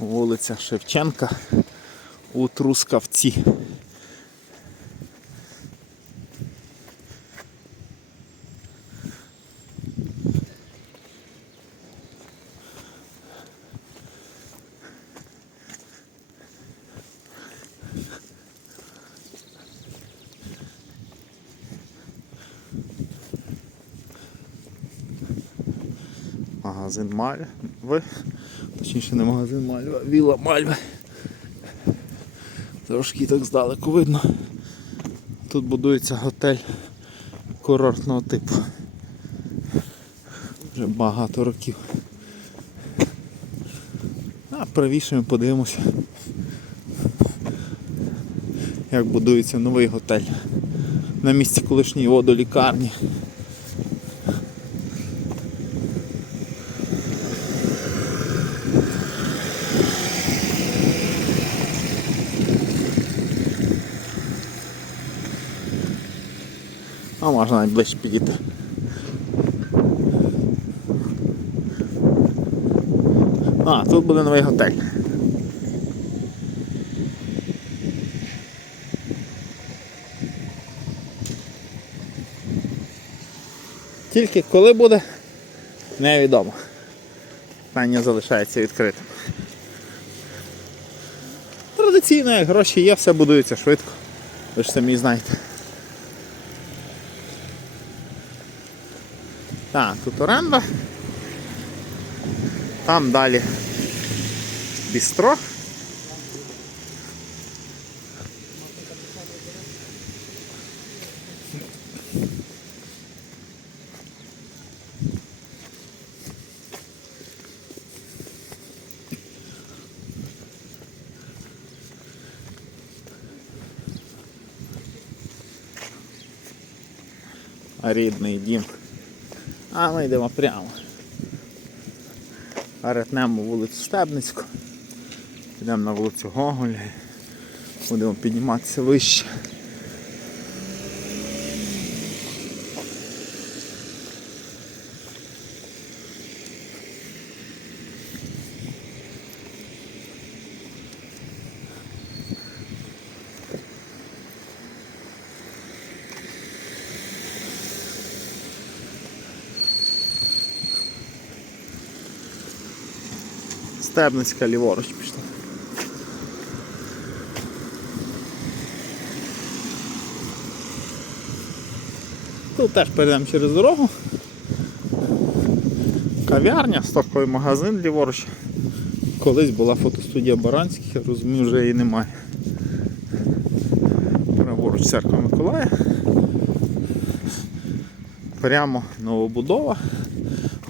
Вулиця Шевченка у Трускавці. Магазин Мальви. Точніше не магазин Мальва, Віла Мальви. Трошки так здалеку видно. Тут будується готель курортного типу. Вже багато років. А правіше подивимося, як будується новий готель на місці колишньої водолікарні. Можна навіть ближче підійти. А, тут буде новий готель. Тільки коли буде, невідомо. Питання залишається відкритим. Традиційно, як гроші є, все будується швидко. Ви ж самі знаєте. Так, тут оренда. Там далі бістро. Рідний дім. А ми йдемо прямо. Перетнемо вулицю Стебницьку. Підемо на вулицю Гоголя. Будемо підніматися вище. Стебницька ліворуч пішла. Тут теж перейдемо через дорогу. Кав'ярня, стоковий магазин ліворуч. Колись була фотостудія Баранських, я розумію, вже її немає. Праворуч церква Миколая. Прямо новобудова,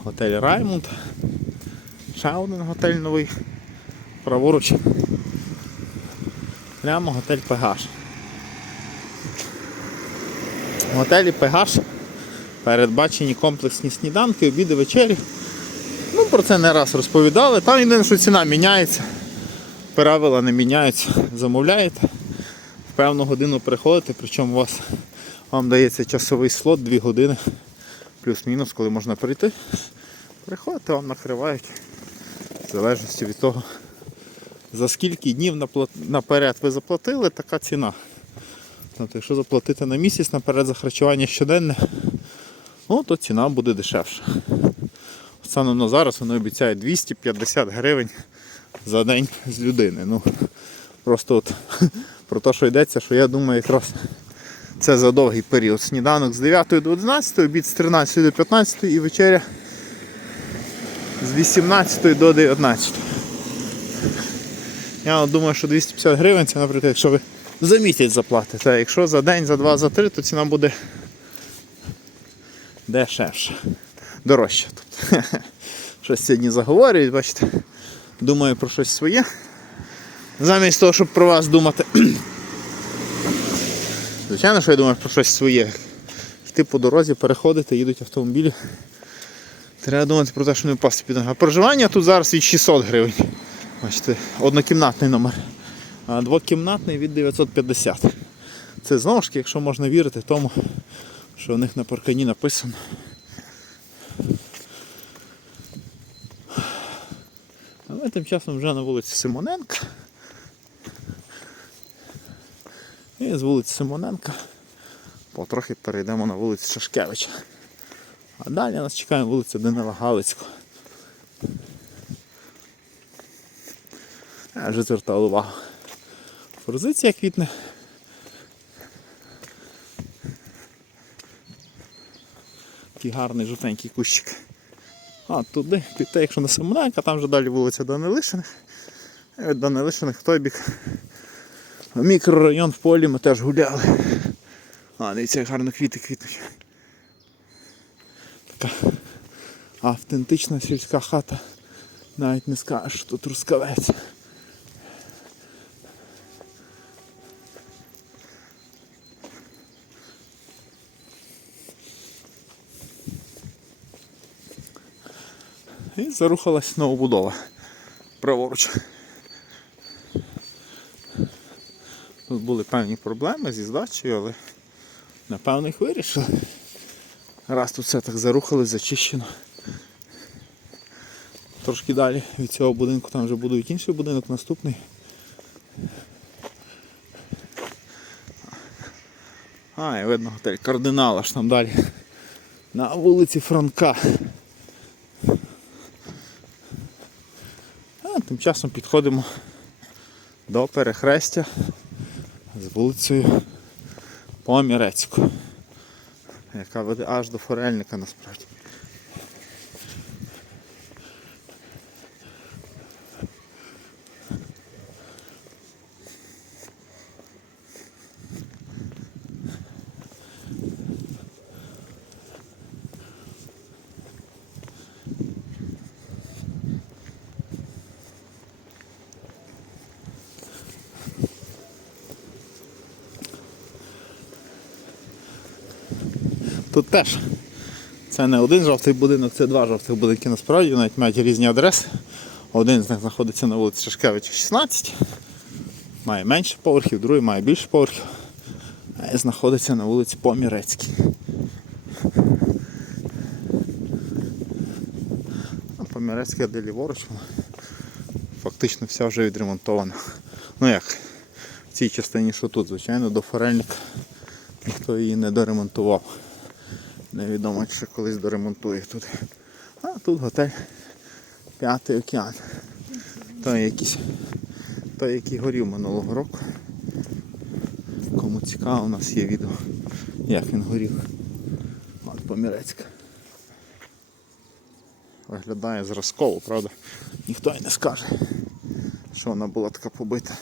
готель Раймонд. Ще один готель новий. Праворуч. Прямо готель Пегаш. В готелі Пегаш передбачені комплексні сніданки, обіди, вечері. Ну, про це не раз розповідали. Там єдине, що ціна міняється. Правила не міняються. Замовляєте. В певну годину приходите, причому у вас вам дається часовий слот 2 години, плюс-мінус, коли можна прийти. Приходите, вам накривають. В залежності від того, за скільки днів наперед ви заплатили, така ціна. Тобто, якщо заплатити на місяць наперед за харчування щоденне, ну, то ціна буде дешевша. Станом на зараз вони обіцяють 250 гривень за день з людини. Ну, просто от про те, що йдеться, що я думаю, якраз це за довгий період. Сніданок з 9 до 11, обід з 13 до 15 і вечеря з 18 до 19. Я думаю, що 250 гривень це, наприклад, якщо ви за місяць заплатите. А якщо за день, за два, за три, то ціна буде дешевша. Дорожча тут. Щось сьогодні заговорюють, бачите. Думаю про щось своє. Замість того, щоб про вас думати. Звичайно, що я думаю про щось своє. Йти по дорозі, переходити, їдуть автомобілі. Треба думати про те, що не впасти під ноги. А проживання тут зараз від 600 гривень. Бачите, однокімнатний номер. А двокімнатний від 950. Це знову ж таки, якщо можна вірити тому, що у них на паркані написано. Але ми тим часом вже на вулиці Симоненка. І з вулиці Симоненка потрохи перейдемо на вулицю Шашкевича. А далі нас чекає вулиця Данила Галицького. Я вже звертав увагу. Форзиція квітне. Такий гарний жовтенький кущик. А туди піти, якщо на Семененка, там вже далі вулиця Данилишиних. І від Данилишиних в той бік. Мікрорайон в полі ми теж гуляли. А, дивіться, як гарно квіти квітнуть. Така автентична сільська хата. Навіть не скажеш, що тут рускавець. І зарухалась новобудова. Праворуч. Тут були певні проблеми зі здачею, але напевно їх вирішили. Раз тут все так зарухали, зачищено. Трошки далі від цього будинку там вже будують інший будинок, наступний. А, і видно готель Кардинал аж там далі. На вулиці Франка. А тим часом підходимо до перехрестя з вулицею Помірецьку, яка веде аж до Форельника насправді. Тут теж це не один жовтий будинок, це два жовтих будинки насправді, навіть мають різні адреси. Один з них знаходиться на вулиці Шашкевича 16, має менше поверхів, другий має більше поверхів, а знаходиться на вулиці Помірецькій. А Помірецька де ліворуч, фактично вся вже відремонтована. Ну як, в цій частині, що тут, звичайно, до форельника ніхто її не доремонтував. Невідомо, чи колись доремонтує тут. А тут готель П'ятий океан. Той якийсь, той, який горів минулого року. Кому цікаво, у нас є відео, як він горів. От Помірецька. Виглядає зразково, правда? Ніхто й не скаже, що вона була така побита.